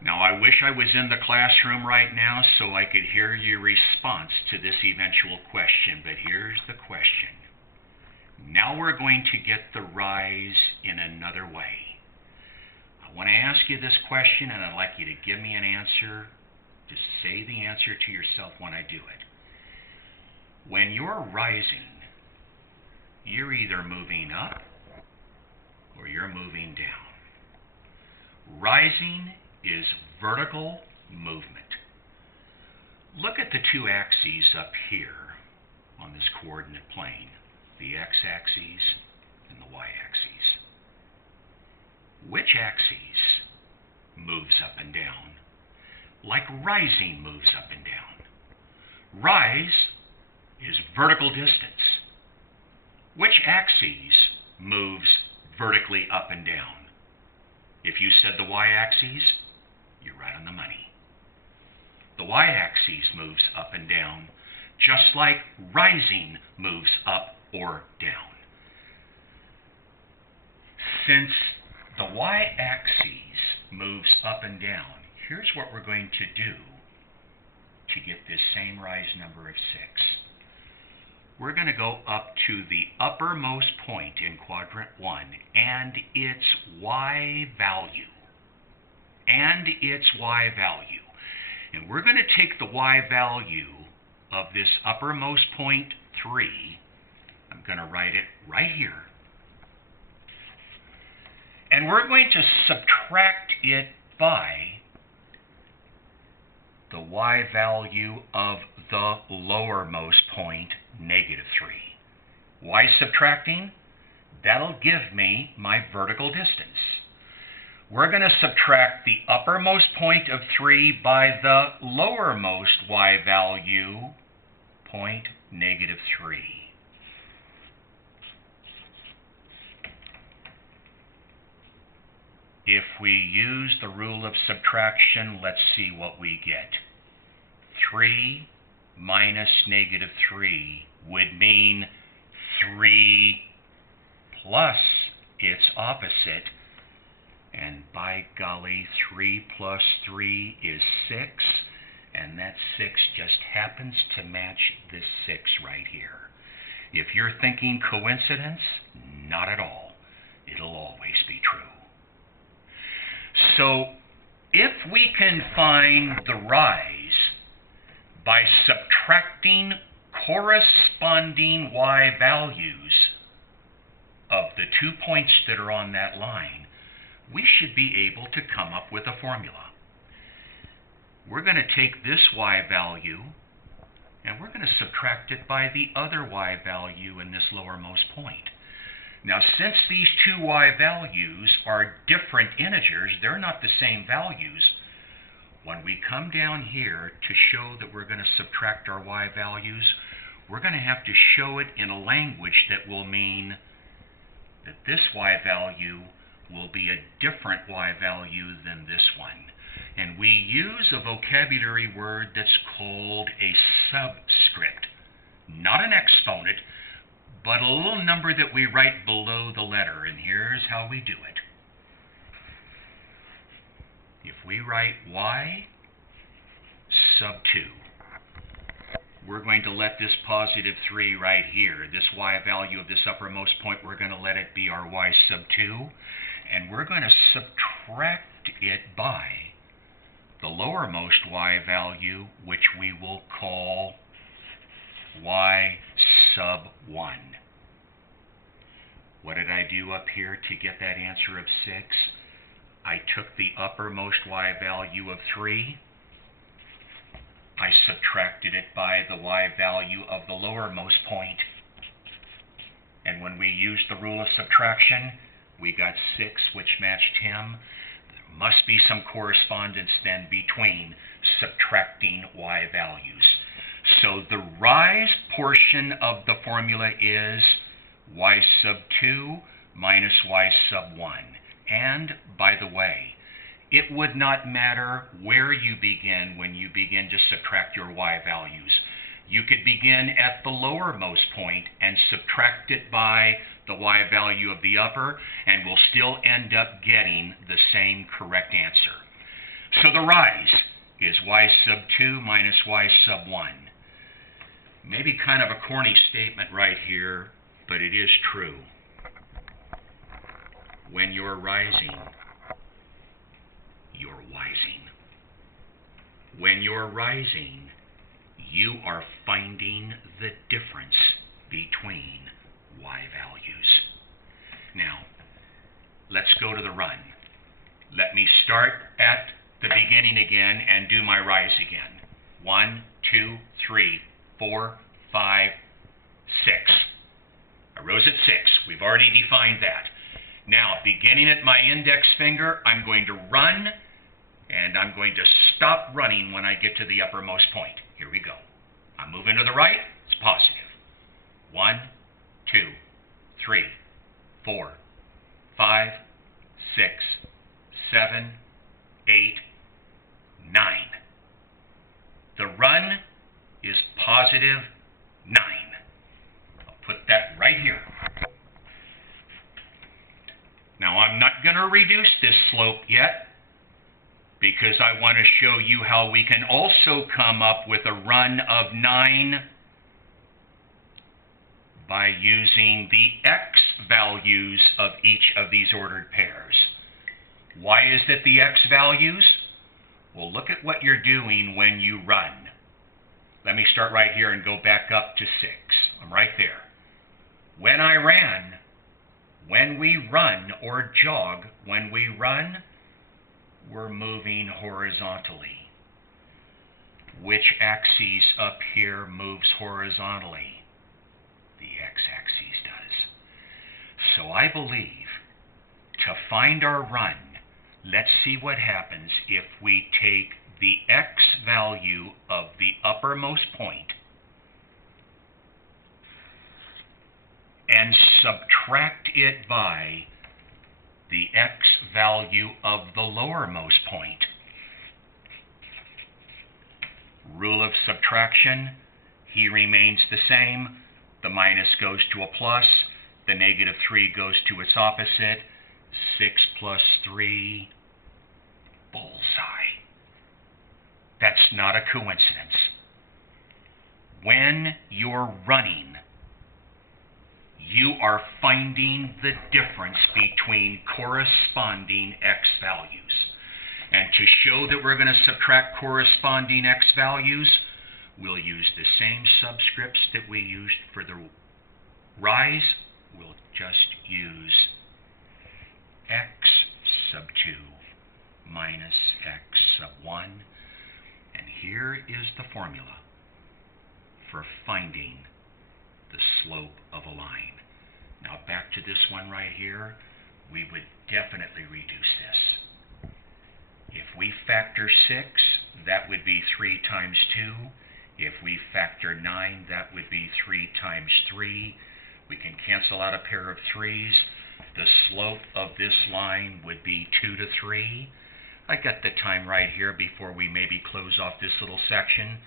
Now, I wish I was in the classroom right now so I could hear your response to this eventual question, but here's the question. Now we're going to get the rise in another way. I want to ask you this question, and I'd like you to give me an answer. Just say the answer to yourself when I do it. When you're rising, you're either moving up or you're moving down. Rising is vertical movement. Look at the two axes up here on this coordinate plane, the x-axis and the y-axis. Which axis moves up and down like rising moves up and down? Rise is vertical distance. Which axis moves vertically up and down? If you said the y-axis, you're right on the money. The y-axis moves up and down, just like rising moves up or down. Since the y-axis moves up and down, here's what we're going to do to get this same rise number of 6. We're going to go up to the uppermost point in quadrant 1 and its y value. And we're going to take the y value of this uppermost point 3. I'm going to write it right here. And we're going to subtract it by the y value of the lowermost point, -3. Why subtracting? That'll give me my vertical distance. We're going to subtract the uppermost point of 3 by the lowermost y value, point -3. If we use the rule of subtraction, let's see what we get. 3 minus -3 would mean 3 plus its opposite. And by golly, 3 plus 3 is 6. And that 6 just happens to match this 6 right here. If you're thinking coincidence, not at all. It'll always be true. So, if we can find the rise by subtracting corresponding y values of the 2 points that are on that line, we should be able to come up with a formula. We're going to take this y value and we're going to subtract it by the other y value in this lowermost point. Now, since these two y values are different integers, they're not the same values. When we come down here to show that we're going to subtract our y values, we're going to have to show it in a language that will mean that this y value will be a different y value than this one. And we use a vocabulary word that's called a subscript. Not an exponent, but a little number that we write below the letter. And here's how we do it. If we write y sub 2, we're going to let this positive 3 right here, this y value of this uppermost point, we're going to let it be our y sub 2. And we're going to subtract it by the lowermost y value, which we will call y sub 1. What did I do up here to get that answer of 6? I took the uppermost y value of 3. I subtracted it by the y value of the lowermost point. And when we used the rule of subtraction, we got 6, which matched him. There must be some correspondence then between subtracting y values. So the rise portion of the formula is y sub 2 minus y sub 1. And, by the way, it would not matter where you begin when you begin to subtract your y values. You could begin at the lowermost point and subtract it by the y value of the upper, and we'll still end up getting the same correct answer. So the rise is y sub 2 minus y sub 1. Maybe kind of a corny statement right here, but it is true. When you're rising, you're wising. When you're rising, you are finding the difference between y values. Now, let's go to the run. Let me start at the beginning again and do my rise again. 1, 2, 3, 4, 5, 6. I rose at 6. We've already defined that. Now, beginning at my index finger, I'm going to run, and I'm going to stop running when I get to the uppermost point. Here we go. I'm moving to the right. It's positive. 1, 2, 3, 4, 5, 6, 7, 8, 9. The run is positive 9. I'll put that right here. Now, I'm not going to reduce this slope yet because I want to show you how we can also come up with a run of 9 by using the x values of each of these ordered pairs. Why is it the x values? Well, look at what you're doing when you run. Let me start right here and go back up to 6. I'm right there. When I ran, when we run or jog, when we run, we're moving horizontally. Which axis up here moves horizontally? The x-axis does. So I believe to find our run, let's see what happens if we take the x value of the uppermost point and subtract it by the x value of the lowermost point. Rule of subtraction, he remains the same. The minus goes to a plus. The negative 3 goes to its opposite. 6 plus 3, bullseye. That's not a coincidence. When you're running, you are finding the difference between corresponding x values. And to show that we're going to subtract corresponding x values, we'll use the same subscripts that we used for the rise. We'll just use x sub 2 minus x sub 1. And here is the formula for finding the slope of a line. Now back to this one right here, we would definitely reduce this. If we factor 6, that would be 3 times 2. If we factor 9, that would be 3 times 3. We can cancel out a pair of 3's. The slope of this line would be 2 to 3. I got the time right here before we maybe close off this little section.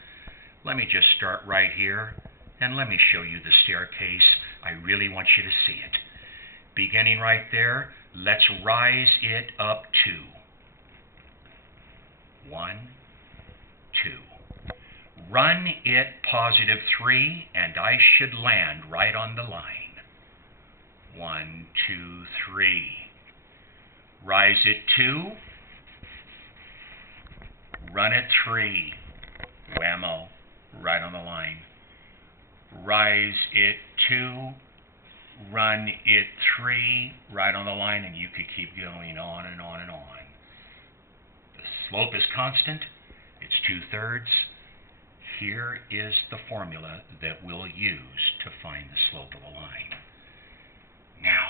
Let me just start right here, and let me show you the staircase. I really want you to see it. Beginning right there, let's rise it up 2. 1, 2. Run it positive 3, and I should land right on the line. 1, 2, 3. Rise it 2. Run it 3. Whammo, right on the line. Rise it 2. Run it 3. Right on the line, and you could keep going on and on and on. The slope is constant. It's 2/3. Here is the formula that we'll use to find the slope of a line. Now,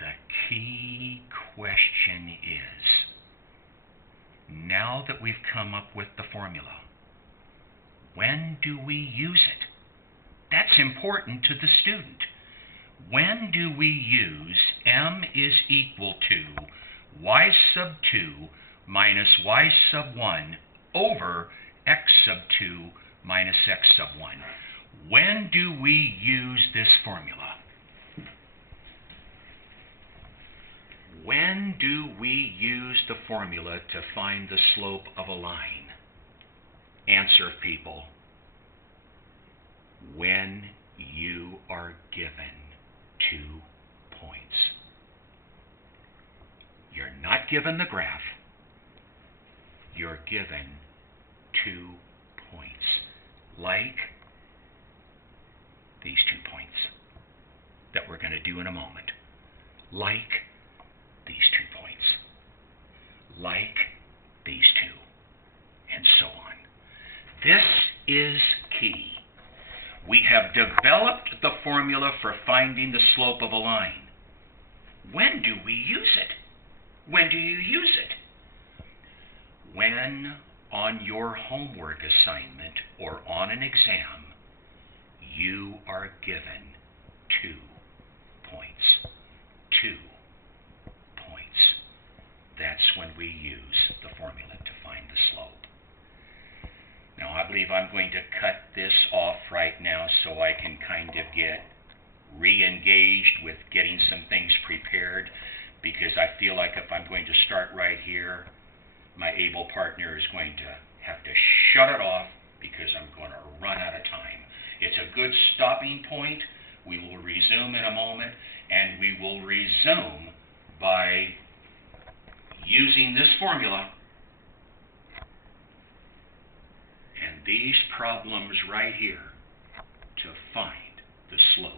the key question is, now that we've come up with the formula, when do we use it? That's important to the student. When do we use m is equal to y sub 2 minus y sub 1 over x sub 2 minus x sub 1? When do we use this formula? When do we use the formula to find the slope of a line? Answer, people. When you are given 2 points. You're not given the graph. You're given 2 points, like these 2 points that we're going to do in a moment, like these 2 points, like these 2, and so on. This is key. We have developed the formula for finding the slope of a line. When do we use it? When do you use it? When on your homework assignment or on an exam, you are given 2 points. 2 points. That's when we use the formula to find the slope. Now, I believe I'm going to cut this off right now so I can kind of get re-engaged with getting some things prepared, because I feel like if I'm going to start right here, my able partner is going to have to shut it off because I'm going to run out of time. It's a good stopping point. We will resume in a moment, and we will resume by using this formula and these problems right here to find the slope